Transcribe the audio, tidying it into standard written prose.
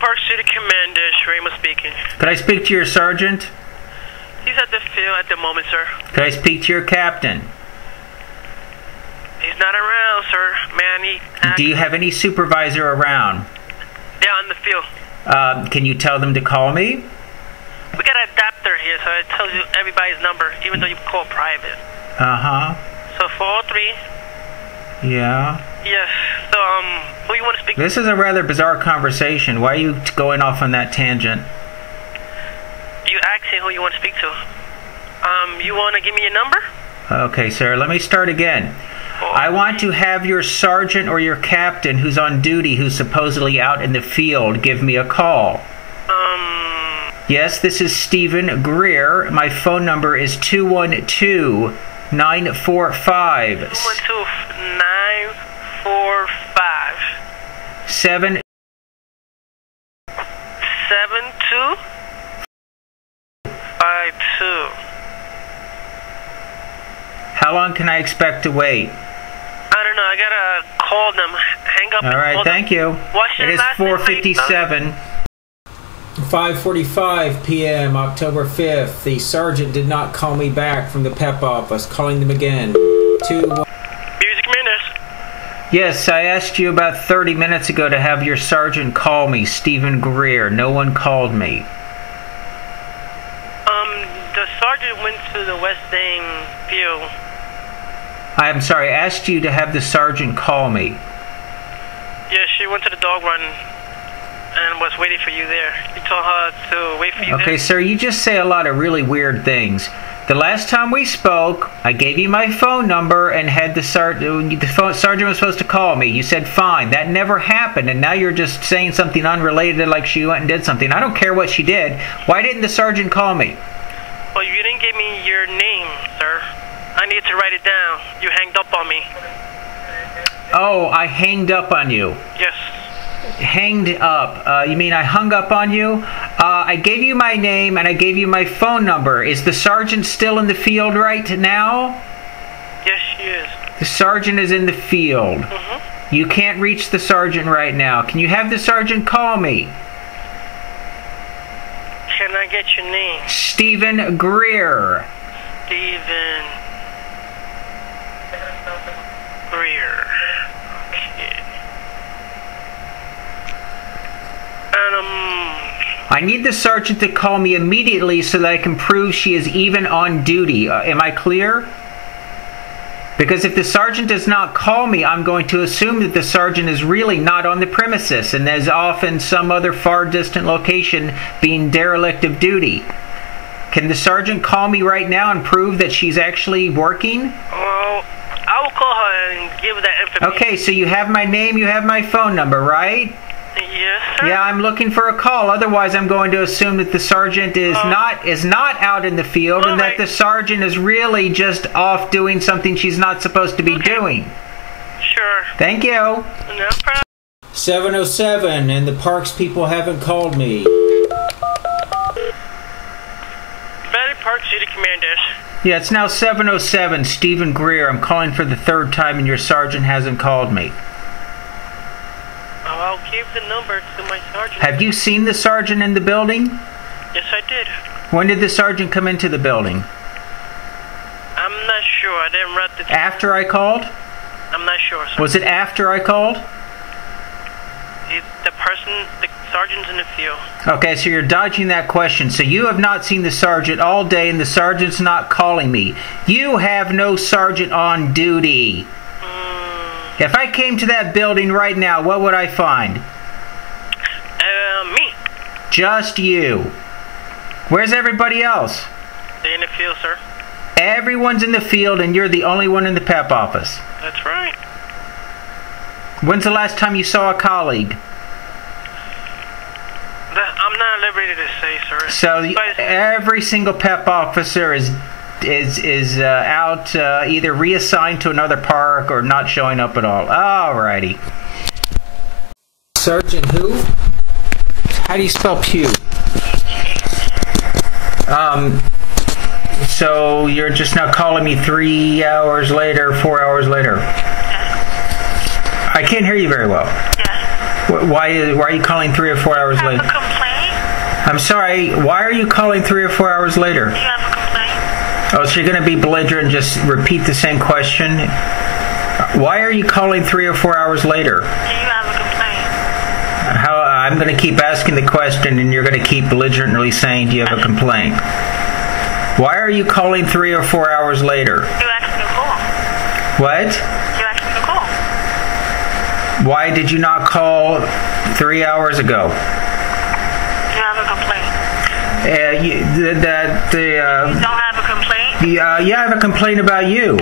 Park City Commander, Raymond speaking. Could I speak to your sergeant? He's at the field at the moment, sir. Could I speak to your captain? He's not around, sir. Do you have any supervisor around? They're on the field. Can you tell them to call me? We got an adapter here, so it tells you everybody's number, even though you call private. Uh-huh. So 403. Yeah. Yes. So, who you want to speak to? This is a rather bizarre conversation. Why are you going off on that tangent? You asking who you want to speak to. You want to give me your number? Okay, sir. Let me start again. I want to have your sergeant or your captain who's on duty, who's supposedly out in the field, give me a call. Yes, this is Stephen Greer. My phone number is 212-945. 212-945. 72. How long can I expect to wait? I don't know. I gotta call them. Hang up. All right, thank you. It is 4:57. 5:45 p.m. October 5th. The sergeant did not call me back from the PEP office. Calling them again. Music Minutes. Yes, I asked you about 30 minutes ago to have your sergeant call me, Stephen Greer. No one called me. The sergeant went to the West End field. I'm sorry, I asked you to have the sergeant call me. Yeah, she went to the dog run and was waiting for you there. You told her to wait for you there? Okay, sir, you just say a lot of really weird things. The last time we spoke, I gave you my phone number and had the sergeant was supposed to call me. You said fine. That never happened, and now you're just saying something unrelated like she went and did something. I don't care what she did. Why didn't the sergeant call me? Well, you didn't give me your name, sir. I need to write it down. You hanged up on me. Oh, I hanged up on you. Yes. Hanged up. You mean I hung up on you? I gave you my name and I gave you my phone number. Is the sergeant still in the field right now? Yes, she is. The sergeant is in the field. Mm-hmm. You can't reach the sergeant right now. Can you have the sergeant call me? Can I get your name? Stephen Greer. Stephen Greer. Okay. And, I need the sergeant to call me immediately so that I can prove she is even on duty. Am I clear? Because if the sergeant does not call me, I'm going to assume that the sergeant is really not on the premises and is off in some other far distant location being derelict of duty. Can the sergeant call me right now and prove that she's actually working? Well, I will call her and give her that information. Okay, so you have my name, you have my phone number, right? Yes, sir. Yeah, I'm looking for a call. Otherwise, I'm going to assume that the sergeant is not out in the field and that the sergeant is really just off doing something she's not supposed to be doing. Sure. Thank you. No problem. 7:07, and the parks people haven't called me. BatteryPark City Commander. Yeah, it's now 7:07. Stephen Greer. I'm calling for the third time, and your sergeant hasn't called me. I'll give the number to my sergeant. Have you seen the sergeant in the building? Yes, I did. When did the sergeant come into the building? I'm not sure. I didn't read the... After I called? I'm not sure, sir. Was it after I called? The sergeant's in the field. Okay, so you're dodging that question. So you have not seen the sergeant all day, and the sergeant's not calling me. You have no sergeant on duty. If I came to that building right now, what would I find? Me. Just you. Where's everybody else? They're in the field, sir. Everyone's in the field, and you're the only one in the PEP office. That's right. When's the last time you saw a colleague? I'm not liberated to say, sir. So every single PEP officer is out either reassigned to another park or not showing up at all. Alrighty. Sergeant who? How do you spell Pew? So you're just now calling me 3 hours later, 4 hours later? I can't hear you very well. Yes. Why are you calling 3 or 4 hours Have later? a complaint? I'm sorry, why are you calling 3 or 4 hours later? Do you have a complaint? Oh, so you're going to be belligerent and just repeat the same question? Why are you calling 3 or 4 hours later? Do you have a complaint? I'm going to keep asking the question and you're going to keep belligerently saying, do you have a complaint? Why are you calling 3 or 4 hours later? You asked me to call. What? You asked me to call. Why did you not call 3 hours ago? Do you have a complaint? You You don't have a complaint? yeah, I have a complaint about you.